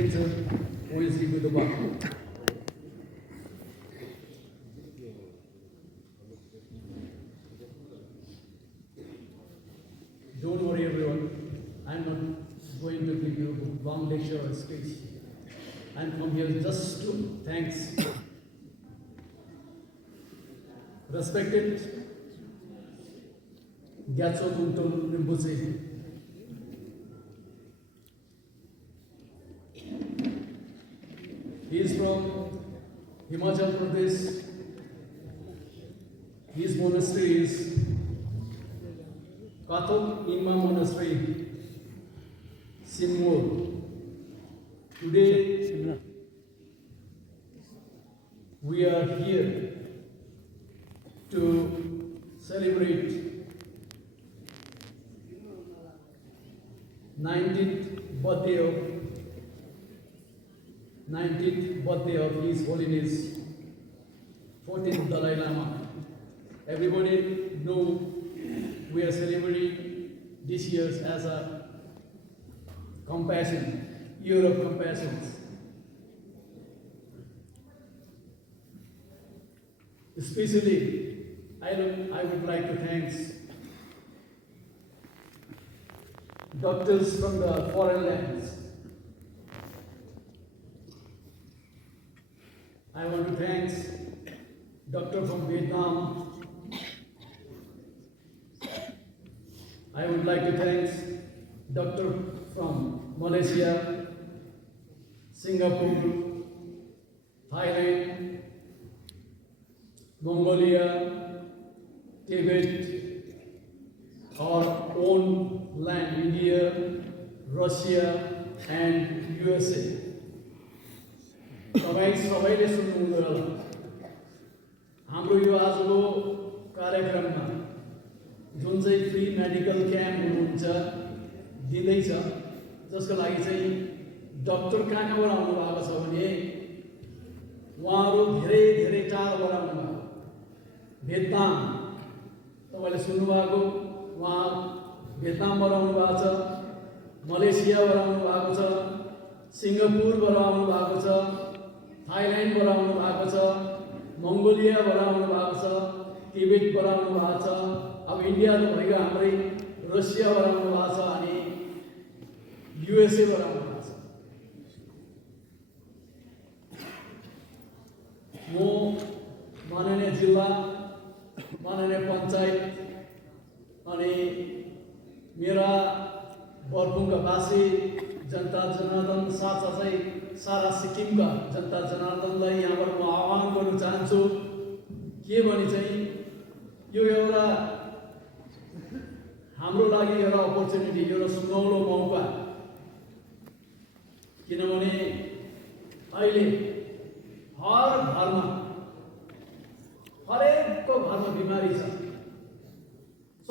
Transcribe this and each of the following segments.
presidential OSC with the work. Don't worry everyone, I'm not going to give you a long lecture or speech. I'm come here just to thanks respected Gyatso Tungtung Rinpoche. He is from Himachal Pradesh. His monastery is Kathok Ingma Monastery, Simor. Today we are here to celebrate 19th birthday of His Holiness 14th Dalai Lama. Everybody know we are celebrating this year as a compassion, year of compassion. Especially, I would like to thank doctors from the foreign lands. I want to thank doctor from Vietnam. I would like to thank doctor from Malaysia, Singapore, Thailand, Mongolia, Tibet, our own land, India, Russia, and USA. सबैले सुन्नुहुँदै होला हाम्रो यो आजको कार्यक्रममा जुन चाहिँ free medical camp हुनुहुन्छ दिँदैछ, जसको लागि चाहिँ डक्टर कहाँबाट आउनु भएको छ भने उहाँहरू धेरै धेरै टाढाबाट आउनु भएको। भियतनाम तपाईले सुन्नुभएको, उहाँ भियतनामबाट आउनु भएको छ, मलेसियाबाट आउनु भएको छ, सिङ्गापुरबाट आउनु भएको छ, थाइल्यान्डबाट आउनु भएको छ, मङ्गोलियाबाट आउनु भएको छ, तिब्बतबाट आउनु भएको छ, अब इन्डिया त भइगयो हाम्रै, रसियाबाट आउनु भएको छ अनि युएसएबाट आउनु भएको छ। म माननीय जिल्ला, माननीय पञ्चायत अनि मेरा बर्फुङकावासी जनता जनार्दन साथसाथै सारा सिक्किमका जनता जनार्दनलाई यहाँबाट म आह्वान गर्न चाहन्छु के भने चाहिँ यो एउटा हाम्रो लागि एउटा अपर्च्युनिटी, एउटा सुनौलो मौका। किनभने अहिले हर घरमा, हरेकको घरमा बिमारी छ,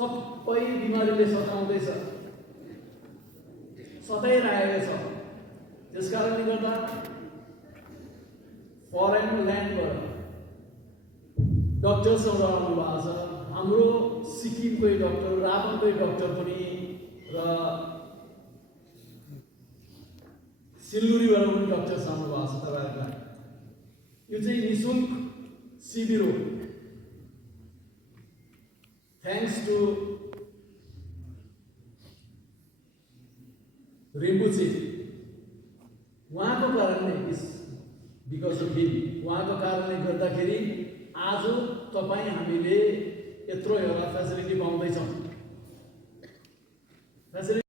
सबै बिमारीले सताउँदैछ, सताइरहेको छ। त्यसकारणले गर्दा फरेन ल्यान्डबाट डक्टर्सहरू आउनु भएको छ। हाम्रो सिक्किमकै डक्टर, रावणकै डक्टर पनि र सिलगढीबाट पनि डक्टर्स आउनु भएको छ तपाईँहरूलाई। यो चाहिँ निःशुल्क शिविर हो। थ्याङ्क्स टु रिम्पुचे, उहाँको कारणले, बिकज अफ हिम, उहाँको कारणले गर्दाखेरि आज तपाईँ हामीले यत्रो एउटा फेसिलिटी पाउँदैछौँ। फेसिलिटी